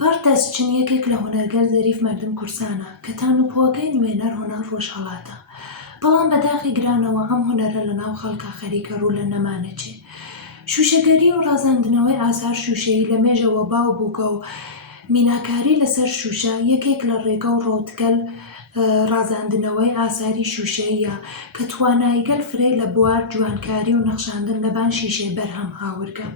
بەردەستچن یەکێک لە هونەرگەر زەریف مەردم کورسانە کە تانوپۆگەی نوێنەر هونەر ڕۆژهەڵاتە. بەڵام بەداخی گرانەوە ئەم هونەرە لە ناو خەڵکا خەریکە ڕوو لە نەمانەچێ. شوشەگەری و ڕازاندنەوەی ئاسار شوشەیی لە مێژەوە باو بووکە و میناکاری لەسەر شوشە یەکێک لە ڕێگە و ڕۆتگەل ڕازاندنەوەی ئاساری شوشەییە کە تواناییگەل فرەی لە بوار، جوانکاری و نەخشاندن لەبان شیشەی بەرهەم هاورگە.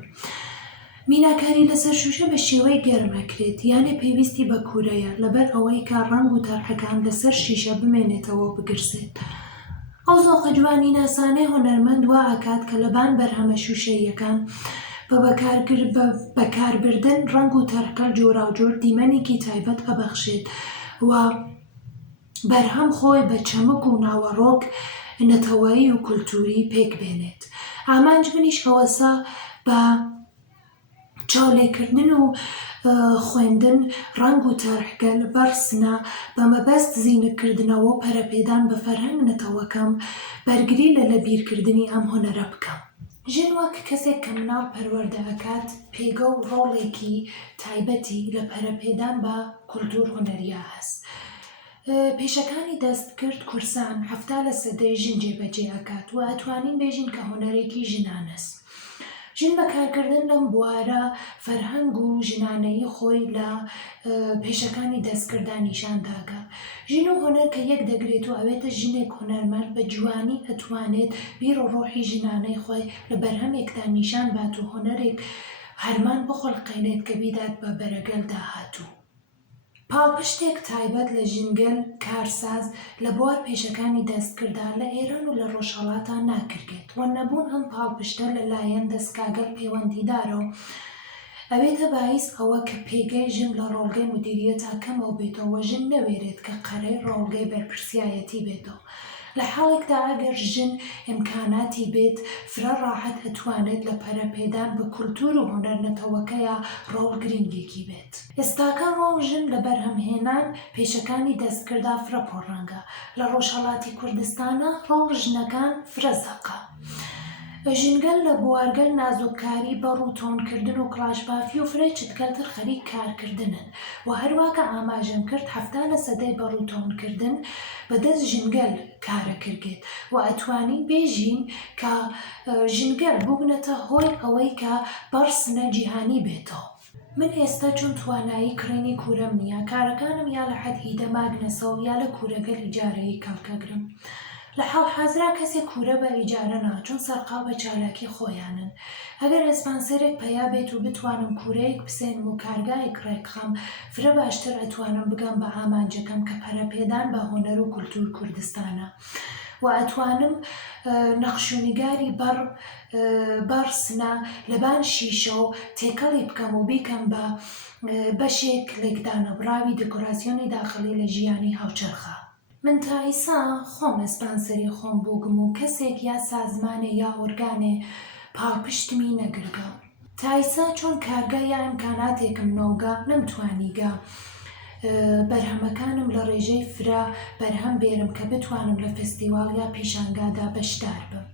میناکاری لەسەر شوشە بە شێوەی گەرمەکرێت یانێ پێویستی بە کوورەیە لەبەر ئەوەی کە ڕەنگ و تەرحەکان لەسەر شیشە بمێنێتەوە و بگرسێت. ئەو زۆقە جوانی ناسانەی هونەرمەند وا ئاکات کە لەبان بەرهەمە شوشەییەکان بە بەکاربردن ڕەنگ و تەرحەکە جۆراوجۆر دیمەنێکی تایبەت ئەبەخشێت و بەرهەم خۆی بە چەمک و ناوەڕۆک نەتەوەیی و کولتوری پێک بێنێت. ئامانج منیش ئەوەسا بە چاولێکردن و خوێندن ڕەنگ و تەرحگەل بەرسنە بە مەبەست زیینکردنەوە و پەرەپێدان بە فەرهەنگ نەتەوەکەم بەرگری لە لەبیرکردنی ئەم هونەرە بکەم. ژن وەک کەسێک کە مناڵ پەروەردە ئەکات پێگە و ڕۆڵێکی تایبەتی لە پەرەپێدان بە کولتور هونەریە هەست. پێشەکانی دەستکرد کورسان 70% ژن جێبەجێ ئەکات و ئەتوانین بێژین کە هونەرێکی ژنانەست. ژن بەکارکردن لەم بوارە فەرهەنگ و ژنانەیی خۆی لە پێشەکانی دەستکردا نیشانداگا. ژن و هونەر کە یەک دەگرێت و ئەوێتە ژنێک هونەرمەند بە جوانی ئەتوانێت بیر و ڕۆحی ژنانەی خۆی لە بەرهەمێکدا نیشان بات و هونەرێک هەرمان بخۆڵقێنێت کە بیدات بە بەرەگەل داهاتوو. پاڵپشتێک تایبەت لە ژینگەل کارساز لە بوار پێشەکانی دەستکردا لە ئێران و لە ڕۆژهەڵاتان ناکرێت و نەبوون ئەم پاڵپشتە لەلایەن دەستکاگەل پەیوەندیدارە و ئەوێتە باعیس ئەوە کە پێگەی ژن لە ڕۆڵگەی مدیریەتا کەمەوە بێتەوە ژن نەوێرێت کە قەرەی ڕۆڵگەی بەرپرسایەتی بێتەوە. لە حاڵێکدا ئەگەر ژن ئیمکاناتی بێت فرە ڕاحەت ئەتوانێت لە پەرەپێدان بە کولتور و هونەر نەتەوەکەیە ڕۆڵ گرنگێکی بێت. ئێستاکە ڕۆڵ ژن لە بەرهەمهێنان پێشەکانی دەستکردا فرە پۆڕەنگە. لە ڕۆژهەڵاتی کوردستانە ڕۆڵ ژنەکان فرە زەقە. ژینگەل لە بوارگەل نازۆکاری بەڕ و تۆنکردن و کڵاشبافی و فرەی چتکەلتر خەریک کارکردنن و هەروواکە ئاماژەم کرد 70% بەڕ و تۆنکردن بەدەست ژینگەل کارەکردێت و ئەتوانین بێژین کە ژینگەل بوونەتە هۆی ئەوەی کە بەرسنە جیهانی بێتەوە. من ئێستا چون توانایی کڕینی کوورەم نییە کارەکانم یا لە حەد هیدەماگنەسەوە یا لە کوورەگەل ئیجارەیی کەڵکەگرم. لە حاڵحازرا کەسێک کوورە بە ئیجارە ناچون سەرقا بە چالاکی خۆیانن. ئەگەر ئەسپانسەرێک پەیا بێت و بتوانم کوورەیەک بسێنم و کارگایەک ڕێکخەم فرە باشتر ئەتوانم بگەم بە ئامانجەکەم کە پەرەپێدان بە هونەر و کولتور کوردستانە و ئەتوانم نەخشوونیگاری بەرسنە لەبان شیشە و تێکەڵی بکەم و بیکەم بە بەشێک لێکدانەبراوی دکۆراسیۆنی داخلی لە ژیانی هاوچەرخە. من تا ئیسا خۆم ئەسپانسەری خۆم بووگم و کەسێک یا سازمانێ یا ئۆرگانێ پاڵپشتمی نەگرگە. تا ئیسا چۆن کارگە یا ئیمکاناتێکم نۆگە نەمتوانیگە بەرهەمەکانم لە ڕێژەی فرە بەرهەم بێرم کە بتوانم لە فستیواڵ یا پیشانگادا بەشدار بم.